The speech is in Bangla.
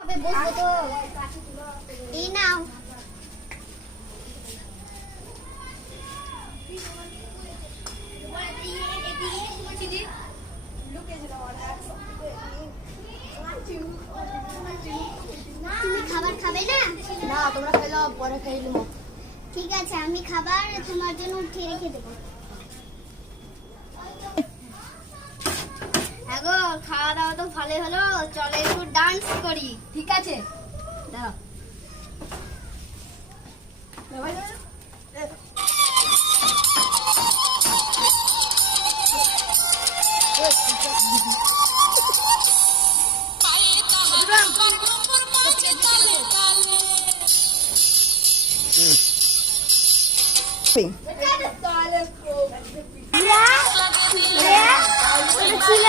বসবো তো এই নাও। তুমি খাবার খাবে না? না তোমরা খেলো পরে খেয়ে নেবো। ঠিক আছে, আমি খাবার তোমার জন্য উঠিয়ে রেখে দেবো। আগো খাওয়া দাওয়া তো ভালোই হলো, চলো একটু ডান্স করি। ঠিক আছে দাঁড়াও। ছিল